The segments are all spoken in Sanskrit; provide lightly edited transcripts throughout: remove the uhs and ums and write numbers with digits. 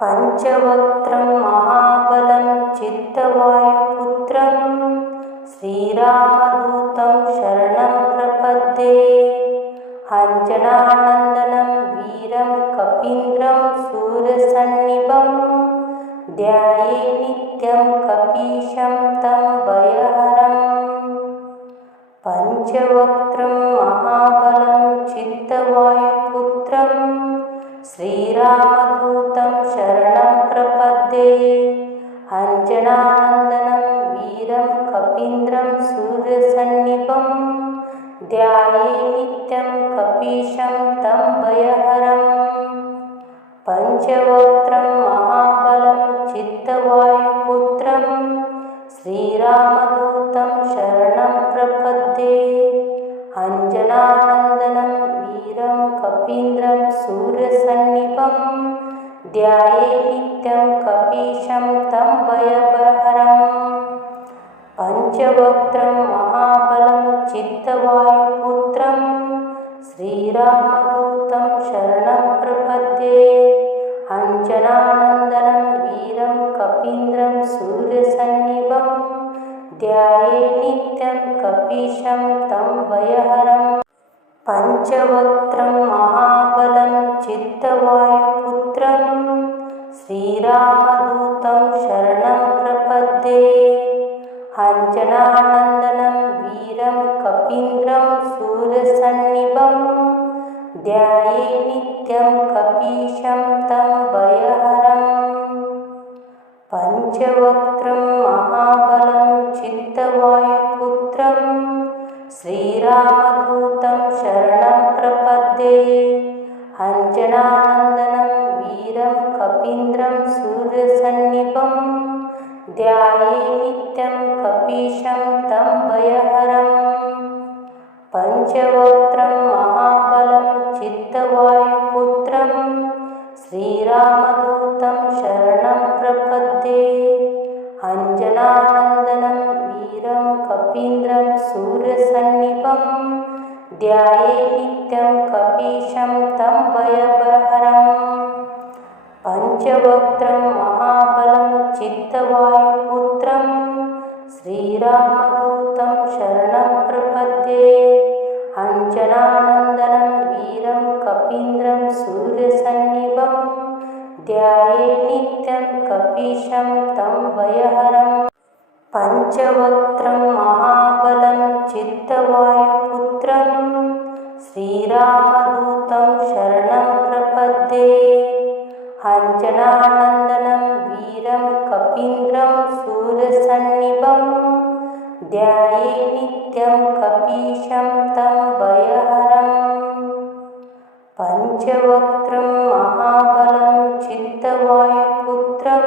पंचवक्त्रं महाबलं चित्तवायुपुत्रं श्रीरामदूतं शरणं प्रपद्ये। अंजनानन्दनं वीरं कपीन्द्रं सूरसन्निभं ध्याये नित्यं कपीशं तं भयहरम्। पंचवक्त्रं महाबलं चित्तवायुपुत्रं श्रीरामदूतं शरणं प्रपद्ये। अंजनानन्दनं वीरं कपीन्द्रं सूर्यसन्निभं ध्याये नित्यं कपीशं तं भयहरम्। पंचवक्त्रं महाबलं चित्तवायुपुत्रं श्रीरामदूतं शरणं प्रपद्ये। अंजनानन्दनं वीरं कपीन्द्रं सूर्यसन्निभं ध्याये नित्यं कपीशं तं भयहरम्। पंचवक्त्रं महाबलं चित्तवायुपुत्रं श्रीरामदूतं शरणं प्रपद्ये। अंजनानन्दनं वीरं कपीन्द्रं सूर्यसन्निभं ध्याये नित्यं कपीशं तं भयहरम्। पंचवक्त्रं महाबलं चित्तवायुपुत्रं श्रीरामदूतं शरणं प्रपद्ये। अंजनानन्दनं वीरं कपीन्द्रं सूरसन्निभं ध्याये नित्यं कपीशं तं भयहरम्। पंचवक्त्रं महाबलं चित्तवायुपुत्रं श्रीरामदूतं शरणं प्रपद्ये। अंजनानन्दनं वीरं कपीन्द्रं सूर्यसन्निभं ध्याये नित्यं कपीशं तं भयहरम्। पंचवक्त्रं महाबलं चित्तवायुपुत्रं श्रीरामदूतं शरणं प्रपद्ये। अंजनानन्दनं वीरं कपीन्द्रं सूर्यसन्निभं ध्याये नित्यं कपीशं तं भयहरम्। पंचवक्त्रं महाबलं चित्तवायुपुत्रं श्रीरामदूतं शरणं प्रपद्ये। अंजनानन्दनं वीरं कपीन्द्रं सूर्यसन्निभं ध्याये नित्यं कपीशं तं भयहरम्। पंचवक्त्रं महाबलं चित्तवायुपुत्रं श्रीरामदूतं शरणं प्रपद्ये। अंजनानन्दनं वीरं कपीन्द्रं सूरसन्निभं ध्याये नित्यं कपीशं तं भयहरम्। पंचवक्त्रं महाबलं चित्तवायुपुत्रं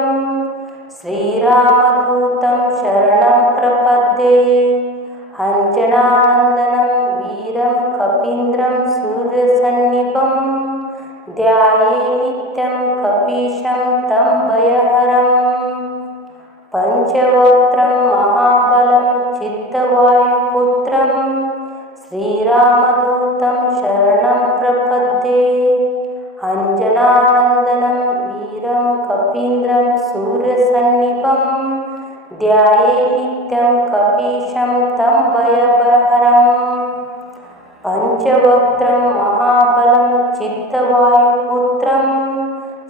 श्रीरामदूतं शरणं प्रपद्ये। अंजनानन्दनं वीरं कपीन्द्रं सूर्यसन्निभं ध्याये नित्यं कपीशं तं भयहरम्। पंचवक्त्रं महाबलं चित्तवायुपुत्रं श्रीरामदूतं शरणं प्रपद्ये। अंजनानन्दनं वीरं कपीन्द्रं सूर्यसन्निभं ध्याये नित्यं कपीशं तं भयहरम्। पंचवक्त्रं महाबलं चित्तवायुपुत्रं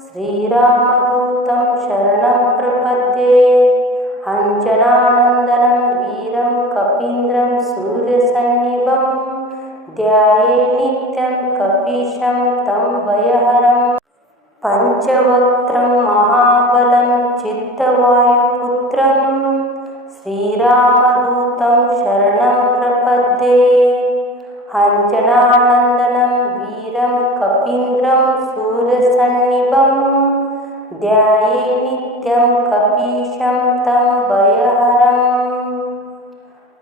श्रीरामदूतं शरणं प्रपद्ये। अंजनानन्दनं वीरं कपीन्द्रं सूर्यसन्निभं ध्याये नित्यं कपीशं तं भयहरम्। पंचवक्त्रं महाबलं चित्तवायुपुत्रं श्रीरामदूतं शरणं प्रपद्ये। अंजनानन्दनं वीरं कपीन्द्रं सूरसन्निभं ध्याये नित्यं कपीशं तं भयहरम्।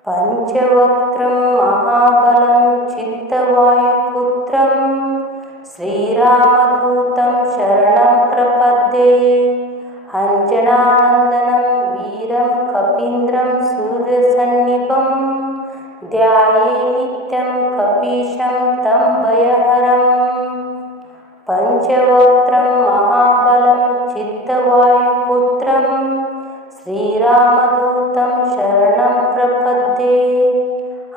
पंचवक्त्रं महाबलं चित्तवायुपुत्रं श्रीरामदूतं शरणं प्रपद्ये। अंजनानन्दनं वीरं कपीन्द्रं सूरसन्निभं ध्याये नित्यं कपीशं तं भयहरम्। पंचवक्त्रं महाबलं चित्तवायुपुत्रं चित्तवायुपुत्रं श्रीरामदूतं शरणं प्रपद्ये।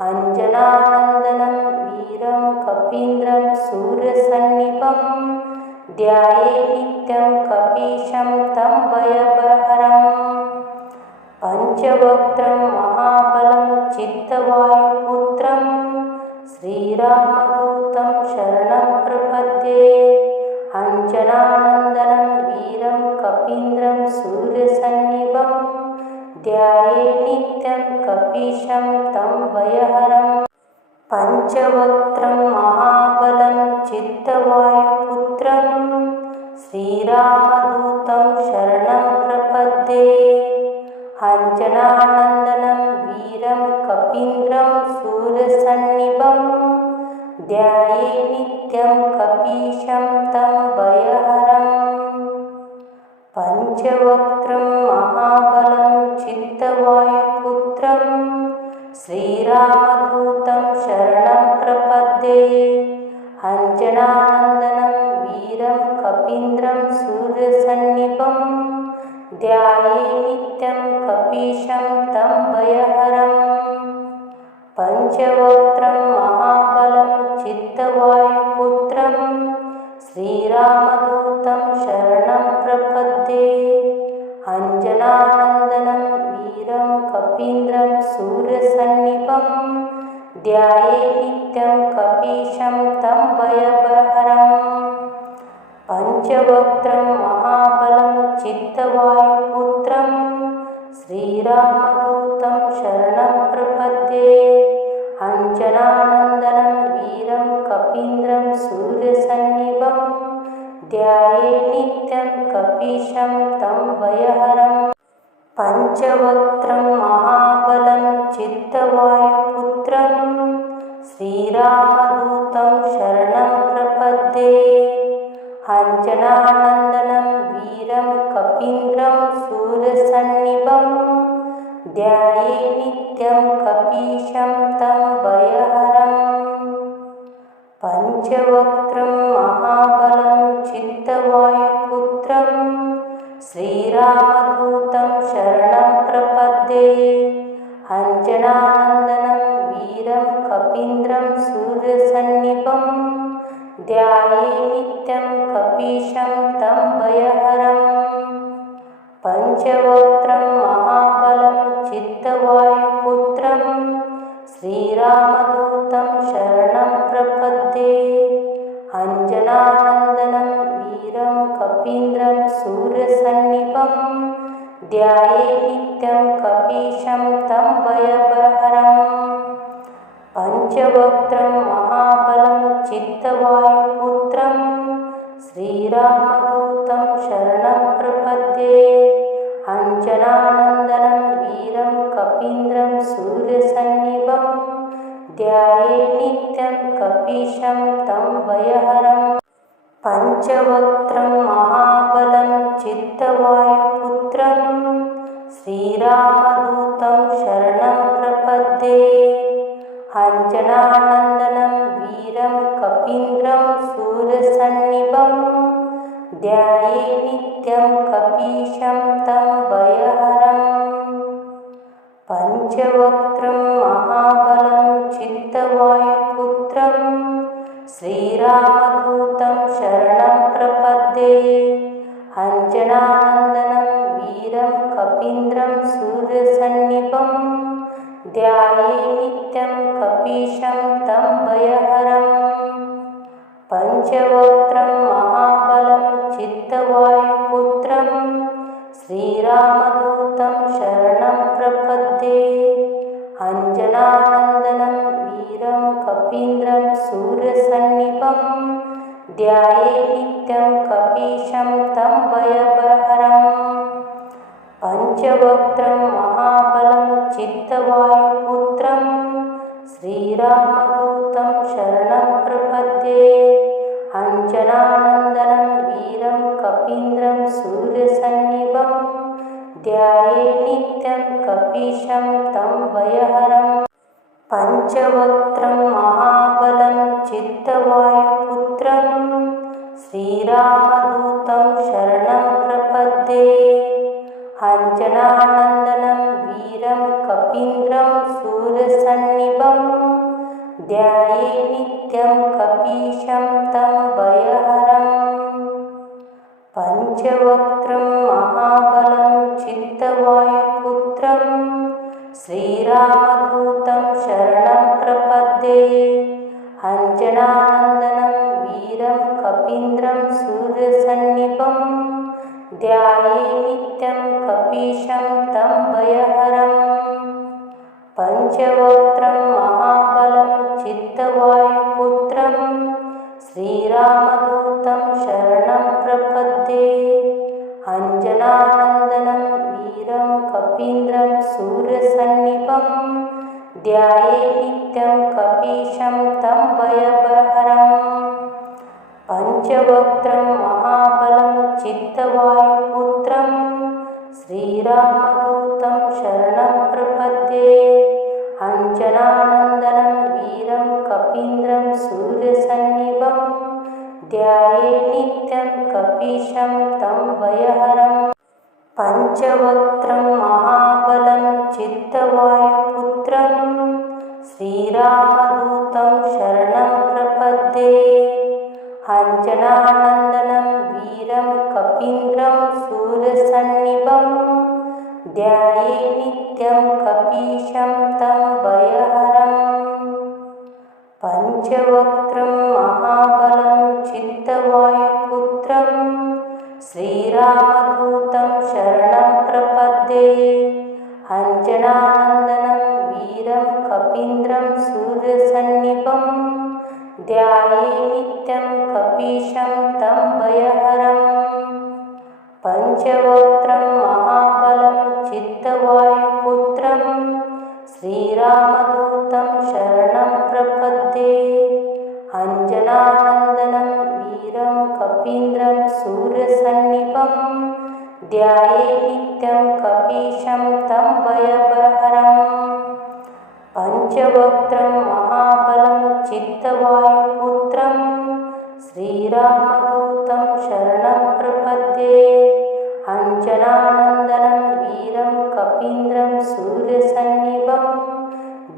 अंजनानन्दनं वीरं कपीन्द्रं सूर्यसन्निभं ध्याये नित्यं कपीशं तं भयहरम्। पंचवक्त्रं महाबलं चित्तवायुपुत्रं श्रीरामदूतं शरणं प्रपद्ये। अंजनानन्दनं वीरं कपीन्द्रं सूर्यसन्निभं ध्याये नित्यं कपीशं तं भयहरम्। पंचवक्त्रं महाबलं चित्तवायुपुत्रं श्रीरामदूतं शरणं प्रपद्ये। अंजनानन्दनं वीरं कपीन्द्रं सूर्यसन्निभं ध्याये नित्यं कपीशं तं भयहरम्। पंचवक्त्रं महाबलं चित्तवायुपुत्रं श्रीरामदूतं शरणं प्रपद्ये। अंजनानन्दनं वीरं कपीन्द्रं सूर्यसन्निभं ध्याये नित्यं कपीशं तं भयहरम्। पंचवक्त्रं महाबलं चित्तवायुपुत्रं श्रीरामदूतं शरणं प्रपद्ये। अंजनानन्दनं वीरं कपीन्द्रं सूर्यसन्निभं ध्याये नित्यं कपीशं तं भयहरम्। पंचवक्त्रं महाबलं चित्तवायुपुत्रं श्रीरामदूतं शरणं प्रपद्ये। अंजनानन्दनं वीरं कपीन्द्रं सूर्यसन्निभं ध्याये नित्यं कपीशं तं भयहरम्। पंचवक्त्रं महाबलं चित्तवायुपुत्रं श्रीरामदूतं शरणं प्रपद्ये। अंजनानन्दनं वीरं कपीन्द्रं सूर्यसन्निभं ध्याये नित्यं कपीशं तं भयहरम्। पंचवक्त्रं महाबलं चित्तवायुपुत्रं श्रीरामदूतं शरणं प्रपद्ये। अंजनानन्दनं वीरं कपीन्द्रं सूर्यसन्निभं ध्याये नित्यं कपीशं तं भयहरम्। पंचवक्त्रं महाबलं चित्तवायुपुत्रं श्रीरामदूतं शरणं प्रपद्ये। अंजनानन्दनं वीरं कपीन्द्रं सूर्यसन्निभं ध्याये नित्यं कपीशं तं भयहरम्। पंचवक्त्रं महाबलं चित्तवायुपुत्रं श्रीरामदूतं शरणं प्रपद्ये। अंजनानन्दनं वीरं कपीन्द्रं सूर्यसन्निभं ध्याये नित्यं कपीशं तं भयहरम्। पंचवक्त्रं महाबलं चित्तवायुपुत्रं श्रीरामदूतं शरणं प्रपद्ये। अंजनानन्दनं वीरं कपीन्द्रं सूर्यसन्निभं ध्याये नित्यं कपीशं तं भयहरम्। पंचवक्त्रं महाबलं चित्तवायुपुत्रं श्रीरामदूतं शरणं प्रपद्ये। अंजनानन्दनं वीरं कपीन्द्रं सूर्यसन्निभं ध्याये नित्यं कपीशं तं भयहरम्। पंचवक्त्रं महाबलं चित्तवायुपुत्रं श्रीरामदूतं शरणं प्रपद्ये। अंजनानन्दनं वीरं कपीन्द्रं सूर्यसन्निभं ध्याये नित्यं कपीशं तं भयहरम्। पंचवक्त्रं महाबलं चित्तवायुपुत्रं श्रीरामदूतं शरणं प्रपद्ये। अंजनानन्दनं वीरं कपीन्द्रं सूर्यसन्निभं ध्याये नित्यं कपीशं तं भयहरम्। पंचवक्त्रं महाबलं चित्तवायुपुत्रं श्रीरामदूतं शरणं प्रपद्ये। कपीन्द्रं सूर्यसन्निभं ध्याये नित्यं कपीशं तं भयहरम् पञ्चवक्त्रं महाबलं चित्तवायुपुत्रं श्रीरामदूतं शरणं प्रपद्ये अञ्जनानन्दनं वीरं कपीन्द्रं सूर्यसन्निभं ध्याये नित्यं कपीशं तं भयहरम् पञ्चवक्त्रं महाबलं चित्तवायुपुत्रं श्रीरामदूतं शरणं प्रपद्ये अञ्जनानन्दनं वीरं कपीन्द्रं सूर्यसन्निभं ध्याये नित्यं कपीशं तं भयहरम् पञ्चवक्त्रं महाबलं चित्तवायुपुत्रं श्रीरामदूतं शरणं प्रपद्ये अञ्जनानन्दनं वीरं कपीन्द्रं सूर्यसन्निभं ध्याये नित्यं कपीशं तं भयहरम् पञ्चवक्त्रं महाबलं चित्तवायुपुत्रं श्रीरामदूतं शरणं प्रपद्ये अञ्जनानन्दनं वीरं कपीन्द्रं सूर्यसन्निभं ध्याये नित्यं कपीशं तं भयहरम् पञ्चवक्त्रं महाबलं चित्तवायुपुत्रं श्रीरामदूतं शरणं प्रपद्ये अञ्जनानन्दनं वीरं कपीन्द्रं सूर्यसन्निभं ध्याये नित्यं कपीशं तं भयहरम् पञ्चवक्त्रं महाबलं चित्तवायुपुत्रं श्रीरामदूतं शरणं प्रपद्ये अञ्जनानन्दनं वीरं कपीन्द्रं सूर्यसन्निभं ध्याये नित्यं कपीशं तं भयहरम् पञ्चवक्त्रं महाबलं चित्तवायुपुत्रं श्रीरामदूतं शरणं प्रपद्ये अञ्जनानन्दनं वीरं कपीन्द्रं सूर्यसन्निभं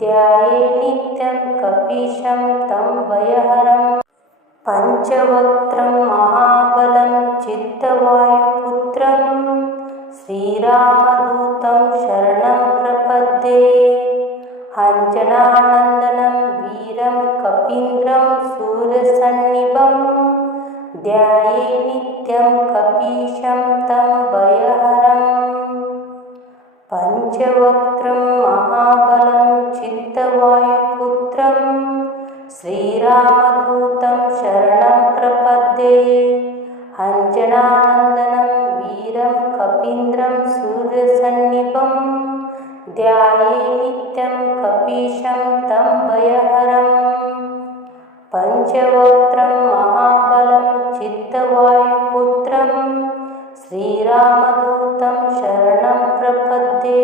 ध्याये नित्यं कपीशं तं भयहरम् पञ्चवक्त्रं महाबलं चित्तवायुपुत्रं श्रीरामदूतं शरणं प्रपद्ये अञ्जनानन्दनं वीरं कपीन्द्रं सूर्यसन्निभं ध्याये नित्यं कपीशं तं भयहरम् पञ्चवक्त्रं महाबलं चित्तवायुपुत्रं श्रीरामदूतं शरणं प्रपद्ये अञ्जनानन्दनं वीरं कपीन्द्रं सूर्यसन्निभं ध्याये नित्यं कपीशं तं भयहरम् पञ्चवक्त्रं महाबलं चित्तवायुपुत्रं श्रीरामदूतं शरणं प्रपद्ये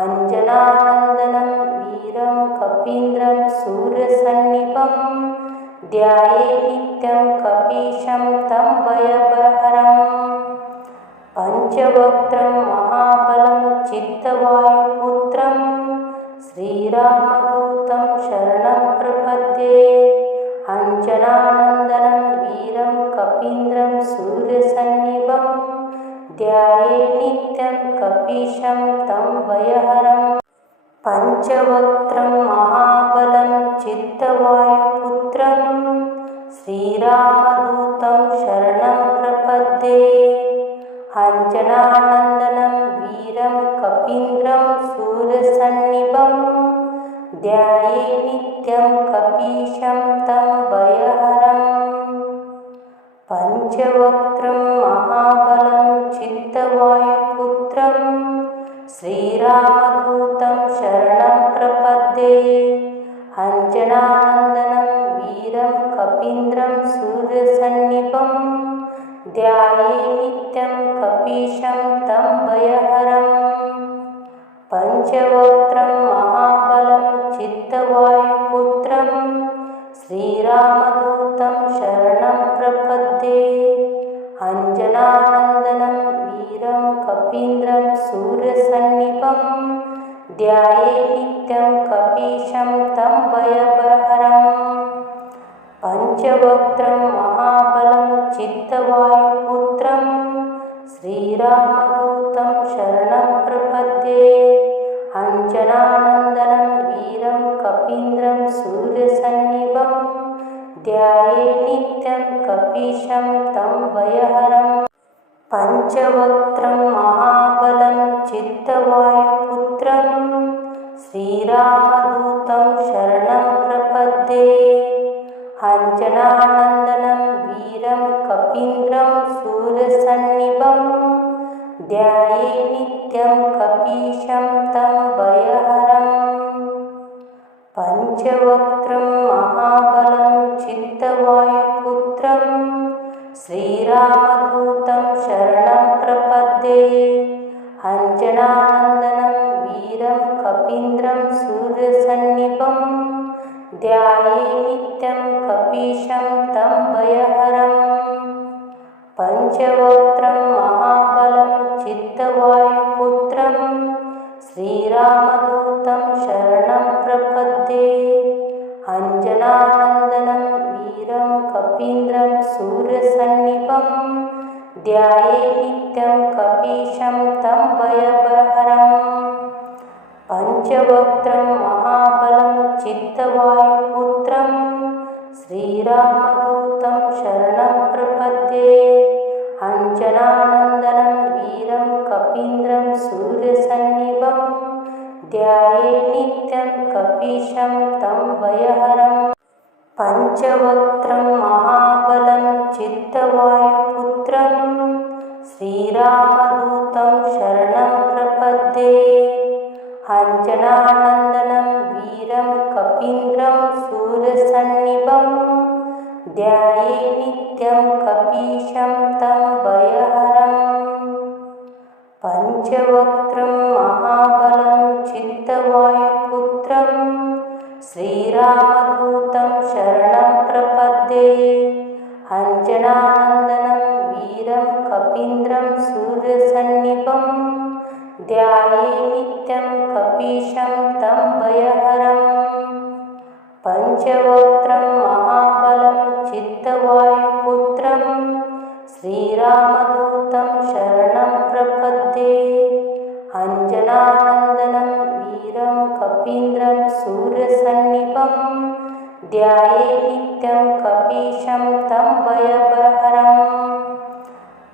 अञ्जनानन्दनं वीरं कपीन्द्रं सूर्यसन्निभं ध्याये नित्यं कपीशं तं भयहरम् पञ्चवक्त्रं महाबलं चित्तवायुपुत्रं श्रीरामदूतं शरणं प्रपद्ये अञ्जनानन्दनं वीरं कपीन्द्रं सूर्यसन्निभं ध्याये नित्यं कपीशं तं भयहरम् पञ्चवक्त्रं महाबलं चित्तवायुपुत्रं श्रीरामदूतं शरणं प्रपद्ये अञ्जनानन्दनं वीरं कपीन्द्रं सूर्यसन्निभं ध्याये नित्यं कपीशं तं भयहरम् पञ्चवक्त्रं महाबलं चित्तवायुपुत्रं श्रीरामदूतं शरणं प्रपद्ये अञ्जनानन्दनं वीरं कपीन्द्रं सूर्यसन्निभं ध्याये नित्यं कपीशं तं भयहरम् पञ्चवक्त्रं महाबलं चित्तवायुपुत्रं श्रीरामदूतं शरणं प्रपद्ये अञ्जनानन्दनं वीरं कपीन्द्रं सूर्यसन्निभं ध्याये नित्यं कपीशं तं भयहरम् पञ्चवक्त्रं महाबलं चित्तवायुपुत्रं श्रीरामदूतं शरणं प्रपद्ये अञ्जनानन्दनं वीरं कपीन्द्रं सूर्यसन्निभं ध्याये नित्यं कपीशं तं भयहरम् पञ्चवक्त्रं महाबलं चित्तवायुपुत्रं श्रीरामदूतं शरणं प्रपद्ये अञ्जनानन्दनं वीरं कपीन्द्रं सूर्यसन्निभं ध्याये नित्यं कपीशं तं भयहरम् पञ्चवक्त्रं महाबलं चित्तवायुपुत्रं श्रीरामदूतं शरणं प्रपद्ये अञ्जनानन्दनं वीरं कपीन्द्रं सूर्यसन्निभं ध्याये नित्यं कपीशं तं भयहरम् पञ्चवक्त्रं महाबलं चित्तवायुपुत्रं श्रीरामदूतं शरणं प्रपद्ये अञ्जनानन्दनं वीरं कपीन्द्रं सूर्यसन्निभं ध्याये नित्यं कपीशं तं भयहरम् पञ्चवक्त्रं महाबलं चित्तवायुपुत्रं श्रीरामदूतं शरणं प्रपद्ये अञ्जनानन्दनं वीरं कपीन्द्रं सूर्यसन्निभं ध्याये नित्यं कपीशं तं भयहरम् पञ्चवक्त्रं महाबलं चित्तवायुपुत्रं श्रीरामदूतं शरणं प्रपद्ये अञ्जनानन्दनं वीरं कपीन्द्रं सूर्यसन्निभं ध्याये नित्यं कपीशं तं भयहरम् पञ्चवक्त्रं महाबलं चित्तवायुपुत्रं श्रीरामदूतं शरणं प्रपद्ये अञ्जनानन्दनं वीरं कपीन्द्रं सूर्यसन्निभं ध्याये नित्यं कपीशं तं भयहरम् पञ्चवक्त्रं महाबलं चित्तवायुपुत्रं श्रीरामदूतं शरणं प्रपद्ये अञ्जनानन्दनं वीरं कपीन्द्रं सूर्यसन्निभं ध्याये नित्यं कपीशं तं भयहरम्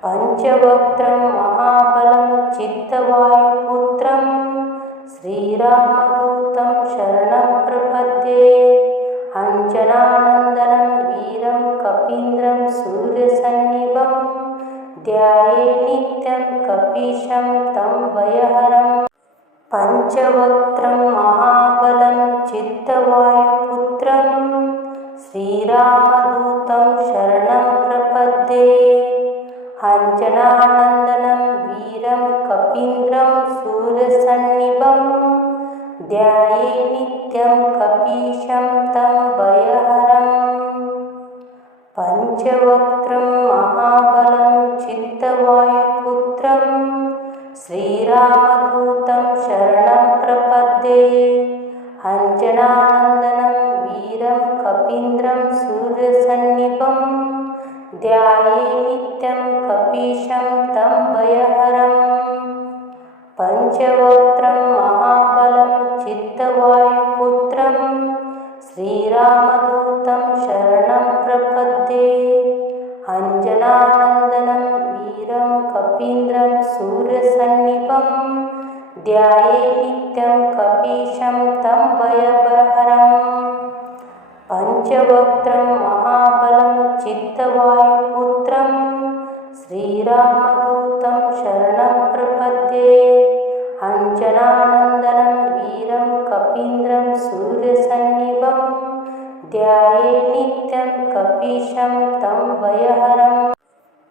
पञ्चवक्त्रं महाबलं चित्तवायुपुत्रं श्रीरामदूतं शरणं प्रपद्ये अञ्जनानन्दनं वीरं कपीन्द्रं सूर्यसन्निभं ध्याये नित्यं कपीशं तं भयहरम् पञ्चवक्त्रं महाबलं चित्तवायुपुत्रं श्रीरामदूतं शरणं प्रपद्ये अञ्जनानन्दनं वीरं कपीन्द्रं सूर्यसन्निभं ध्याये नित्यं कपीशं तं भयहरम् पञ्चवक्त्रं महाबलं चित्तवायुपुत्रं श्रीरामदूतं शरणं प्रपद्ये अञ्जनानन्दनं वीरं कपीन्द्रं सूर्यसन्निभं ध्याये नित्यं कपीशं तं भयहरम् पञ्चवक्त्रं महाबलं चित्तवायुपुत्रं श्रीरामदूतं शरणं प्रपद्ये अञ्जनानन्दनं वीरं कपीन्द्रं सूर्यसन्निभं ध्याये नित्यं कपीशं तं भयहरम् पञ्चवक्त्रं महाबलं चित्तवायुपुत्रं श्रीरामदूतं शरणं प्रपद्ये अञ्जनानन्दनं वीरं कपीन्द्रं सूर्यसन्निभं ध्याये नित्यं कपीशं तं भयहरम्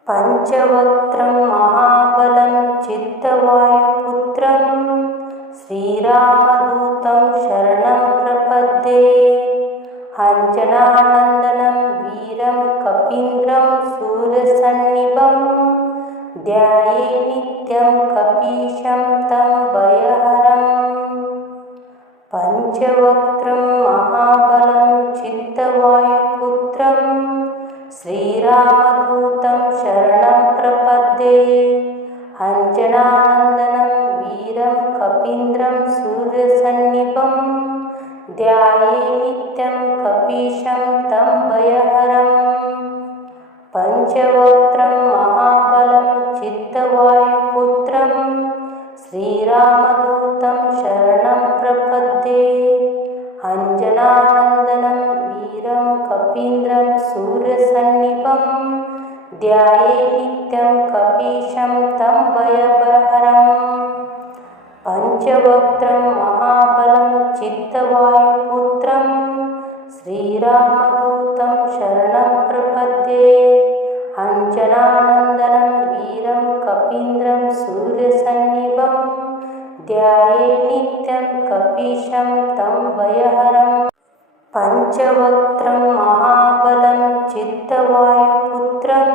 पञ्चवक्त्रं महाबलं चित्तवायुपुत्रं श्रीरामदूतं शरणं प्रपद्ये अञ्जनानन्दनं वीरं कपीन्द्रं सूर्यसन्निभं ध्याये नित्यं कपीशं तं भयहरम् पञ्चवक्त्रं महाबलं चित्तवायुपुत्रं श्रीरामदूतं शरणं प्रपद्ये अञ्जनानन्दनं वीरं कपीन्द्रं सूर्यसन्निभं ध्याये नित्यं कपीशं तं भयहरम् पञ्चवक्त्रं महाबलं चित्तवायुपुत्रं श्रीरामदूतं शरणं प्रपद्ये अञ्जनानन्दनं वीरं कपीन्द्रं सूर्यसन्निभं ध्याये नित्यं कपीशं तं भयहरम् पञ्चवक्त्रं महाबलं चित्तवायुपुत्रं श्रीरामदूतं शरणं प्रपद्ये अञ्जनानन्दनं वीरं कपीन्द्रं सूर्यसन्निभं ध्याये नित्यं कपीशं तं भयहरम् पञ्चवक्त्रं महाबलं चित्तवायुपुत्रं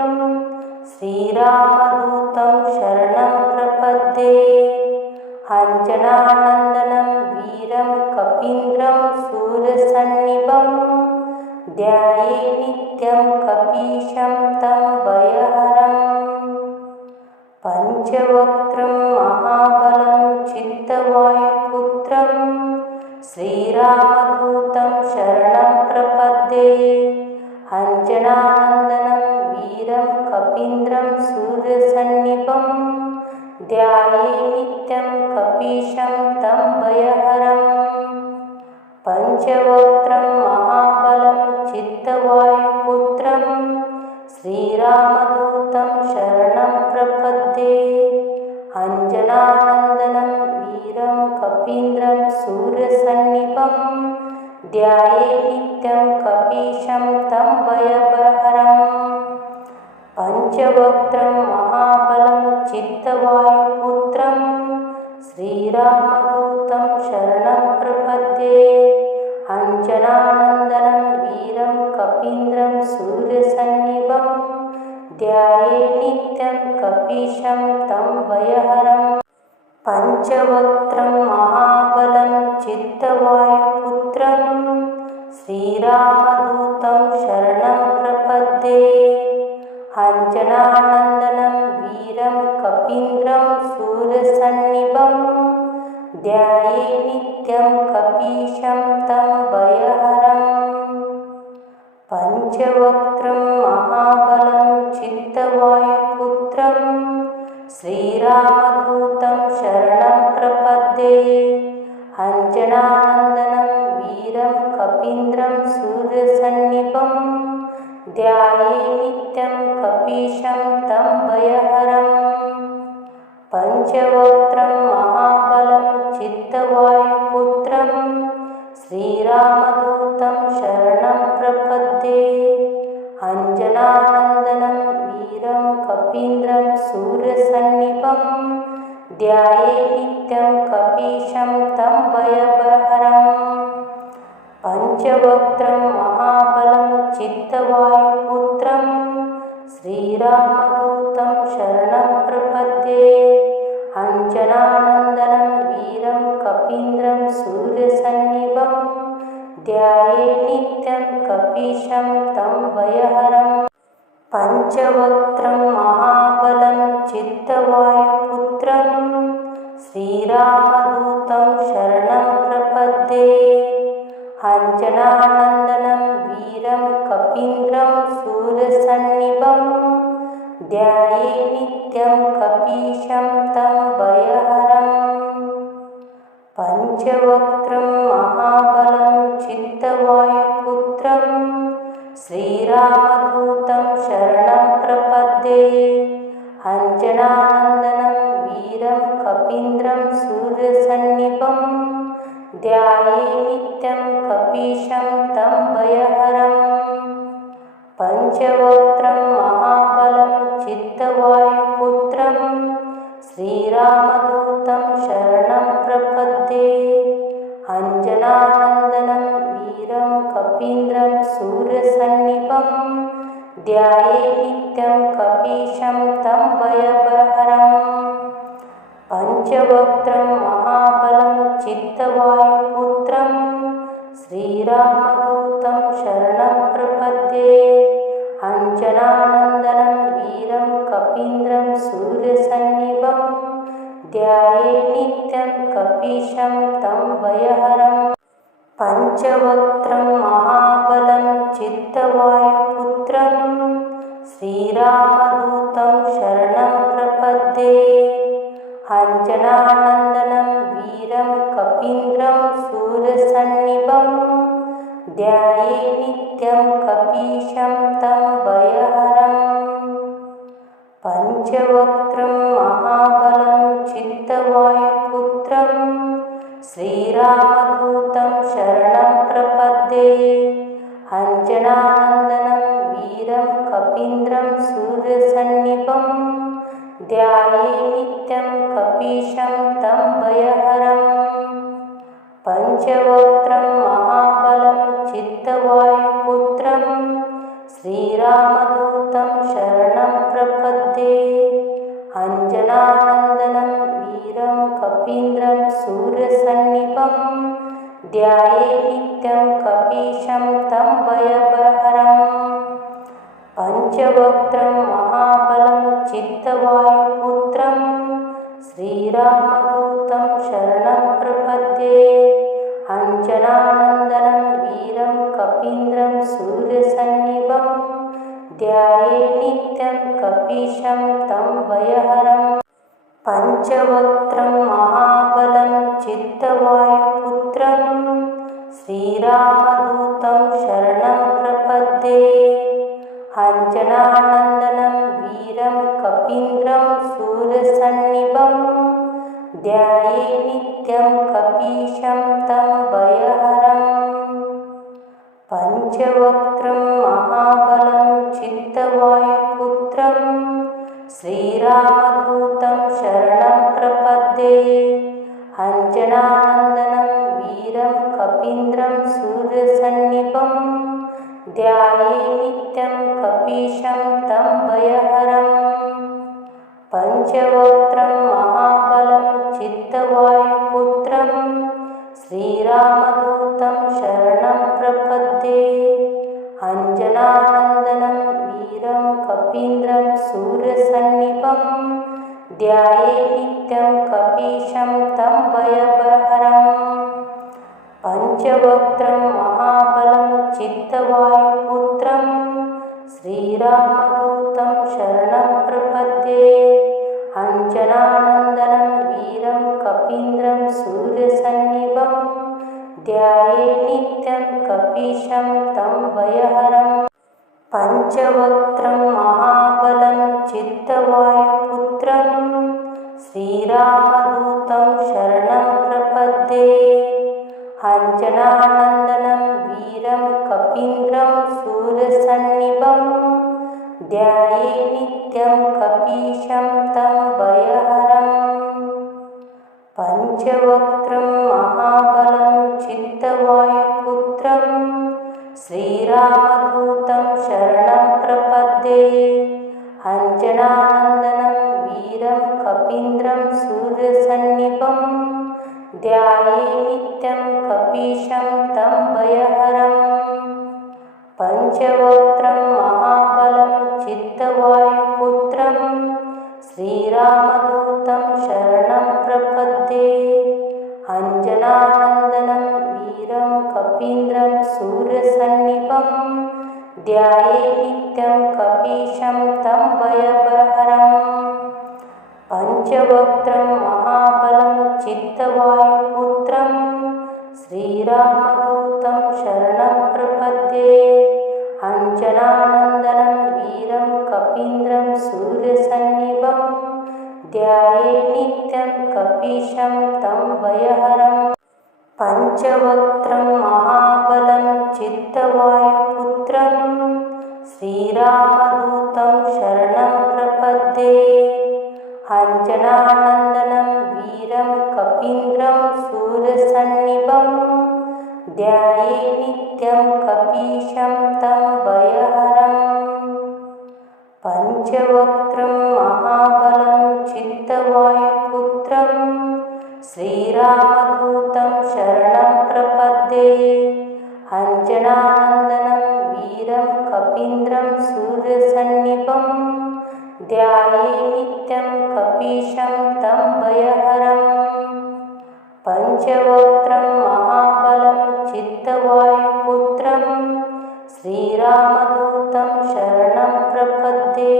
श्रीरामदूतं शरणं प्रपद्ये अञ्जनानन्दनं वीरं कपीन्द्रं सूर्यसन्निभं ध्याये नित्यं कपीशं तं भयहरम् पञ्चवक्त्रं महाबलं चित्तवायुपुत्रं श्रीरामदूतं शरणं प्रपद्ये अञ्जनानन्दनं वीरं कपीन्द्रं सूर्यसन्निभं ध्याये नित्यं कपीशं तं भयहरम् पञ्चवक्त्रं महाबलं चित्तवायुपुत्रं श्रीरामदूतं शरणं प्रपद्ये अञ्जनानन्दनं वीरं कपीन्द्रं सूर्यसन्निभं ध्याये नित्यं कपीशं तं भयहरम् पञ्चवक्त्रं महाबलं चित्तवायुपुत्रं श्रीरामदूतं शरणं प्रपद्ये अञ्जनानन्दनं वीरं कपीन्द्रं सूर्यसन्निभं ध्याये नित्यं कपीशं तं भयहरम् पञ्चवक्त्रं महाबलं चित्तवायुपुत्रं श्रीरामदूतं शरणं प्रपद्ये अञ्जनानन्दनं वीरं कपीन्द्रं सूर्यसन्निभं ध्याये नित्यं कपीशं तं भयहरम् पञ्चवक्त्रं महाबलं चित्तवायुपुत्रं श्रीरामदूतं शरणं प्रपद्ये अञ्जनानन्दनं वीरं कपीन्द्रं सूर्यसन्निभं ध्याये नित्यं कपीशं तं भयहरम् पञ्चवक्त्रं महाबलं चित्तवायुपुत्रं श्रीरामदूतं शरणं प्रपद्ये अञ्जनानन्दनं वीरं कपीन्द्रं सूर्यसन्निभं ध्याये नित्यं कपीशं तं भयहरम् पञ्चवक्त्रं महाबलं चित्तवायुपुत्रं श्रीरामदूतं शरणं प्रपद्ये अञ्जनानन्दनं वीरं कपीन्द्रं सूर्यसन्निभं ध्याये नित्यं कपीशं तं भयहरम् पञ्चवक्त्रं महाबलं चित्तवायुपुत्रं श्रीरामदूतं शरणं प्रपद्ये अञ्जनानन्दनं वीरं कपीन्द्रं सूर्यसन्निभं ध्याये नित्यं कपीशं तं भयहरम् पञ्चवक्त्रं महाबलं चित्तवायुपुत्रं श्रीरामदूतं शरणं प्रपद्ये अञ्जनानन्दनं वीरं कपीन्द्रं सूर्यसन्निभं ध्याये नित्यं कपीशं तं भयहरम् पञ्चवक्त्रं महाबलं चित्तवायुपुत्रं श्रीरामदूतं शरणं प्रपद्ये अञ्जनानन्दनं वीरं कपीन्द्रं सूर्यसन्निभं ध्याये नित्यं कपीशं तं भयहरम् पञ्चवक्त्रं महाबलं चित्तवायुपुत्रं श्रीरामदूतं शरणं प्रपद्ये अञ्जनानन्दनं वीरं कपीन्द्रं सूर्यसन्निभं ध्याये नित्यं कपीशं तं भयहरम् पञ्चवक्त्रं महाबलं चित्तवायुपुत्रं श्रीरामदूतं शरणं प्रपद्ये अञ्जनानन्दनं वीरं कपीन्द्रं सूर्यसन्निभं ध्याये नित्यं कपीशं तं भयहरम् पञ्चवक्त्रं महाबलं चित्तवायुपुत्रं श्रीरामदूतं शरणं प्रपद्ये अञ्जनानन्दनं वीरं कपीन्द्रं सूर्यसन्निभं ध्याये नित्यं कपीशं तं भयहरम् पञ्चवक्त्रं महाबलं चित्तवायुपुत्रं श्रीरामदूतं शरणं प्रपद्ये अञ्जनानन्दनं वीरं कपीन्द्रं सूर्यसन्निभं ध्याये नित्यं कपीशं तं भयहरम् पञ्चवक्त्रं महाबलं चित्तवायुपुत्रं श्रीरामदूतं शरणं प्रपद्ये अञ्जनानन्दनं वीरं कपीन्द्रं सूर्यसन्निभं ध्याये नित्यं कपीशं तं भयहरम् पञ्चवक्त्रं महाबलं चित्तवायुपुत्रं श्रीरामदूतं शरणं प्रपद्ये अञ्जनानन्दनं वीरं कपीन्द्रं सूर्यसन्निभं ध्याये नित्यं कपीशं तं भयहरम् पञ्चवक्त्रं महाबलं चित्तवायुपुत्रं श्रीरामदूतं शरणं प्रपद्ये अञ्जनानन्दनं वीरं कपीन्द्रं सूर्यसन्निभं ध्याये नित्यं कपीशं तं भयहरम् पञ्चवक्त्रं महाबलं चित्तवायुपुत्रं श्रीरामदूतं शरणं प्रपद्ये अञ्जनानन्दनं वीरं कपीन्द्रं सूर्यसन्निभं ध्याये नित्यं कपीशं तं भयहरम् पञ्चवक्त्रं महाबलं चित्तवायुपुत्रं श्रीरामदूतं शरणं प्रपद्ये अञ्जनानन्दनं वीरं कपीन्द्रं सूर्यसन्निभं ध्याये नित्यं कपीशं तं भयहरम् पञ्चवक्त्रं महाबलं चित्तवायुपुत्रं श्रीरामदूतं शरणं प्रपद्ये अञ्जनानन्दनं वीरं कपीन्द्रं सूर्यसन्निभं ध्याये नित्यं कपीशं तं भयहरम् पञ्चवक्त्रं महाबलं चित्तवायुपुत्रं श्रीरामदूतं शरणं प्रपद्ये अञ्जनानन्दनं वीरं कपीन्द्रं सूर्यसन्निभं ध्याये नित्यं कपीशं तं भयहरम् पञ्चवक्त्रं महाबलं चित्तवायुपुत्रं श्रीरामदूतं शरणं प्रपद्ये अञ्जनानन्दनं वीरं कपीन्द्रं सूर्यसन्निभं ध्याये नित्यं कपीशं तं भयहरम् पञ्चवक्त्रं महाबलं चित्तवायुपुत्रं श्रीरामदूतं शरणं प्रपद्ये अञ्जनानन्दनं वीरं कपीन्द्रं सूर्यसन्निभं ध्याये नित्यं कपीशं तं भयहरम् पञ्चवक्त्रं महाबलं चित्तवायुपुत्रं श्रीरामदूतं शरणं प्रपद्ये अञ्जनानन्दनं वीरं कपीन्द्रं सूर्यसन्निभं ध्याये नित्यं कपीशं तं भयहरम् पञ्चवक्त्रं महाबलं चित्तवायुपुत्रं श्रीरामदूतं शरणं प्रपद्ये कपीन्द्रं सूर्यसन्निभं ध्याये नित्यं कपीशं तं भयहरम् पञ्चवक्त्रं महाबलं चित्तवायुपुत्रं श्रीरामदूतं शरणं प्रपद्ये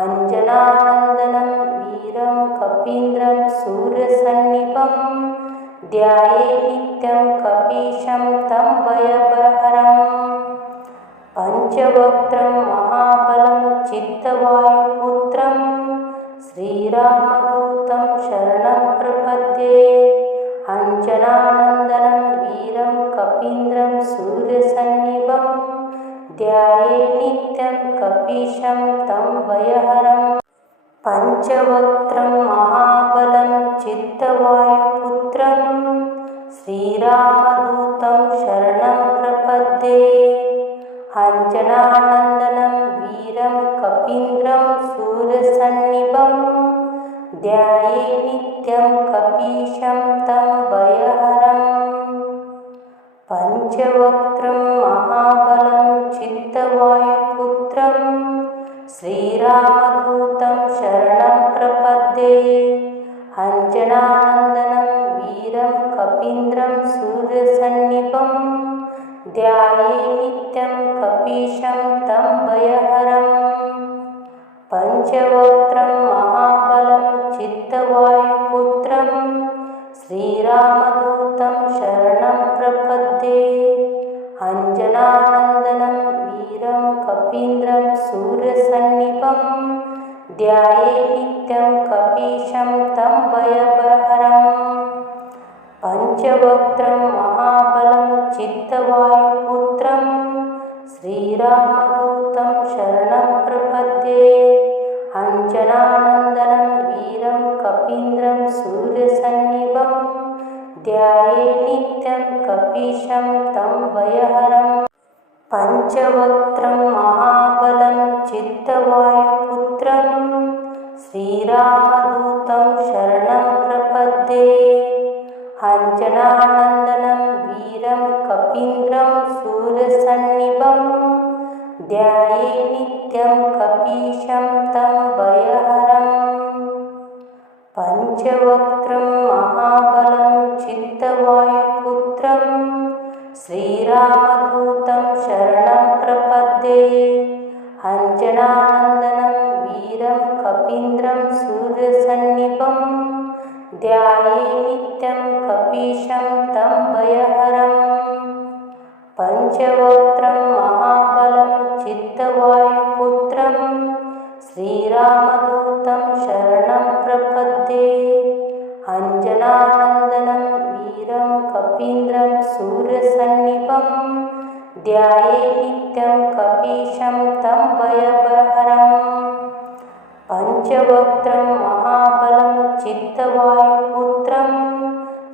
अञ्जनानन्दनं वीरं कपीन्द्रं सूर्यसन्निभं ध्याये नित्यं कपीशं तं भयहरम् पञ्चवक्त्रं महाबलं चित्तवायुपुत्रं श्रीरामदूतं शरणं प्रपद्ये अञ्जनानन्दनं वीरं कपीन्द्रं सूर्यसन्निभं ध्याये नित्यं कपीशं तं भयहरम् पञ्चवक्त्रं महाबलं चित्तवायुपुत्रं श्रीरामदूतं शरणं प्रपद्ये अञ्जनानन्दनं वीरं कपीन्द्रं सूर्यसन्निभं ध्याये नित्यं कपीशं तं भयहरम् पञ्चवक्त्रं महाबलं चित्तवायुपुत्रं श्रीरामदूतं शरणं प्रपद्ये अञ्जनानन्दनं वीरं कपीन्द्रं सूर्यसन्निभं ध्याये नित्यं कपीशं तं भयहरम् पञ्चवक्त्रं महाबलं चित्तवायुपुत्रं श्रीरामदूतं शरणं प्रपद्ये अञ्जनानन्दनं वीरं कपीन्द्रं सूर्यसन्निभं ध्याये नित्यं कपीशं तं भयहरम् पञ्चवक्त्रं महाबलं चित्तवायुपुत्रं श्रीरामदूतं शरणं प्रपद्ये अञ्जनानन्दनं वीरं कपीन्द्रं सूर्यसन्निभं ध्याये नित्यं कपीशं तं भयहरम् पञ्चवक्त्रं महाबलं चित्तवायुपुत्रं श्रीरामदूतं शरणं प्रपद्ये अञ्जनानन्दनं वीरं कपीन्द्रं सूर्यसन्निभं ध्याये नित्यं कपीशं तं भयहरम् पञ्चवक्त्रं महाबलं चित्तवायुपुत्रं श्रीरामदूतं शरणं प्रपद्ये अञ्जनानन्दनं वीरं कपीन्द्रं सूर्यसन्निभं ध्याये नित्यं कपीशं तं भयहरम् पञ्चवक्त्रं महाबलं चित्तवायुपुत्रं श्रीरामदूतं शरणं प्रपद्ये अञ्जनानन्दनं वीरं कपीन्द्रं सूर्यसन्निभं ध्याये नित्यं कपीशं तं भयहरम् पञ्चवक्त्रं महाबलं चित्तवायुपुत्रं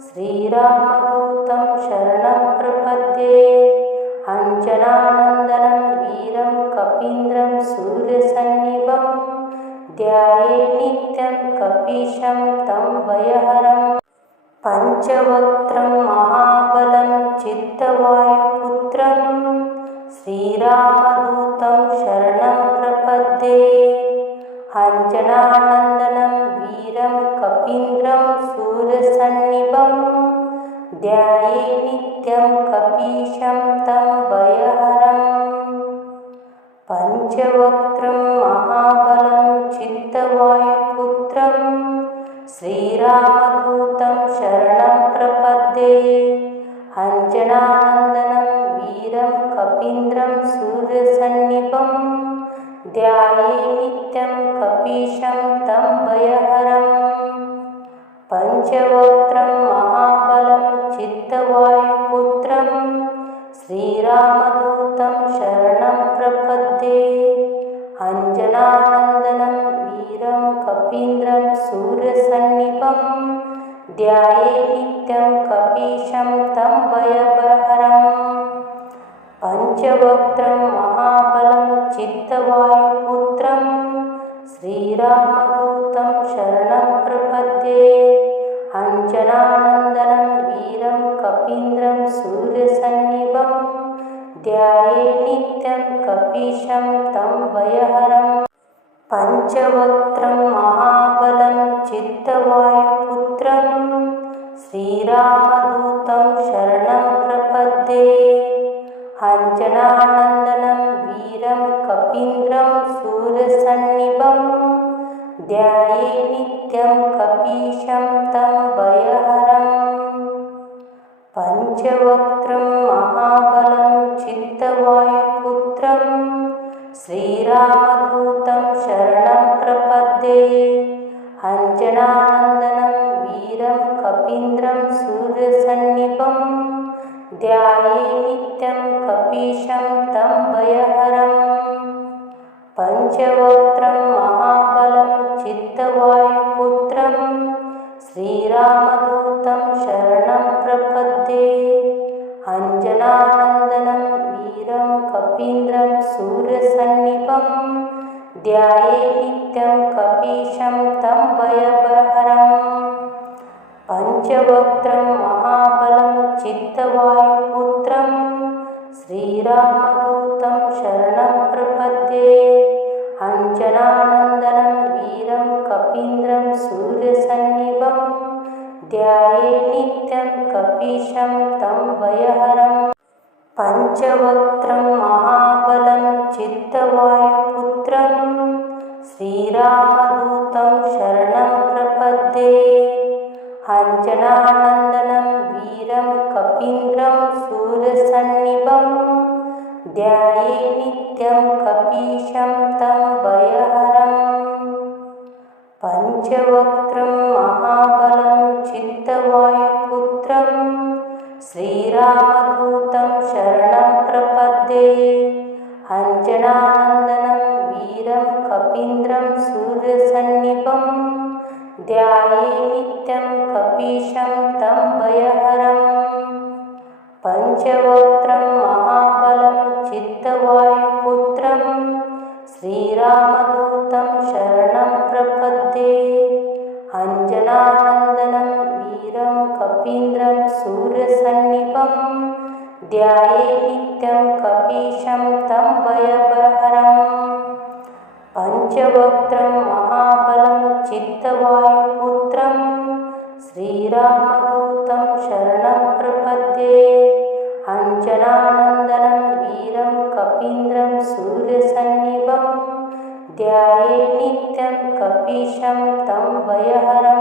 श्रीरामदूतं शरणं प्रपद्ये अञ्जनानन्दनं वीरं कपीन्द्रं सूर्यसन्निभं ध्याये नित्यं कपीशं तं भयहरम् पञ्चवक्त्रं महाबलं चित्तवायुपुत्रं श्रीरामदूतं शरणं प्रपद्ये अञ्जनानन्दनं वीरं कपीन्द्रं सूर्यसन्निभं ध्याये नित्यं कपीशं तं भयहरम् पञ्चवक्त्रं महाबलं चित्तवायुपुत्रं श्रीरामदूतं शरणं प्रपद्ये अञ्जनानन्दनं वीरं कपीन्द्रं सूर्यसन्निभं ध्याये नित्यं कपीशं तं भयहरम् पञ्चवक्त्रं महाबलं चित्तवायुपुत्रं श्रीरामदूतं शरणं प्रपद्ये अञ्जनानन्दनं वीरं कपीन्द्रं सूर्यसन्निभं ध्याये नित्यं कपीशं तं भयहरम् पञ्चवक्त्रं महाबलं चित्तवायुपुत्रं श्रीरामदूतं शरणं प्रपद्ये अञ्जनानन्दनं वीरं कपीन्द्रं सूर्यसन्निभं ध्याये नित्यं कपीशं तं भयहरं पञ्चवक्त्रं महाबलं चित्तवायुपुत्रं श्रीरामदूतं शरणं प्रपद्ये अञ्जनानन्दनं वीरं कपीन्द्रं सूरसन्निभं ध्याये नित्यं कपीशं तं भयहरं पञ्चवक्त्रं महाबलं चित्तवायुपुत्रं श्रीरामदूतं शरणं प्रपद्ये अञ्जनानन्दनं वीरं कपीन्द्रं सूर्यसन्निभं ध्याये नित्यं कपीशं तं भयहरं पञ्चवक्त्रं महाबलं चित्तवायुपुत्रं श्रीरामदूतं शरणं प्रपद्ये अञ्जनानन्दनं वीरं कपीन्द्रं सूर्यसन्निभं ध्याये नित्यं कपीशं तं भयहरं पञ्चवक्त्रं महाबलं चित्तवायुपुत्रं श्रीरामदूतं शरणं प्रपद्ये अञ्जनानन्दनं वीरं कपीन्द्रं सूर्यसन्निभं ध्याये नित्यं कपीशं तं भयहरं पञ्चवक्त्रं महाबलं चित्तवायुपुत्रं श्रीरामदूतं शरणं प्रपद्ये अञ्जनानन्दनं वीरं कपीन्द्रं सूरसन्निभं ध्याये नित्यं कपीशं तं भयहरं पञ्चवक्त्रं महाबलं चित्तवायुपुत्रं श्रीरामदूतं शरणं प्रपद्ये अञ्जनानन्दनं वीरं कपीन्द्रं सूर्यसन्निभं ध्याये नित्यं कपीशं तं भयहरं पञ्चवक्त्रं महाबलं चित्तवायुपुत्रं श्रीरामदूतं शरणं प्रपद्ये अञ्जनानन्दनं वीरं कपीन्द्रं सूर्यसन्निभं ध्याये नित्यं कपीशं तं भयहरं पञ्चवक्त्रं महाबलं चित्तवायुपुत्रं श्रीरामदूतं शरणं प्रपद्ये अञ्जनानन्दनं वीरं कपीन्द्रं सूर्यसन्निभं ध्याये नित्यं कपीशं तं भयहरम्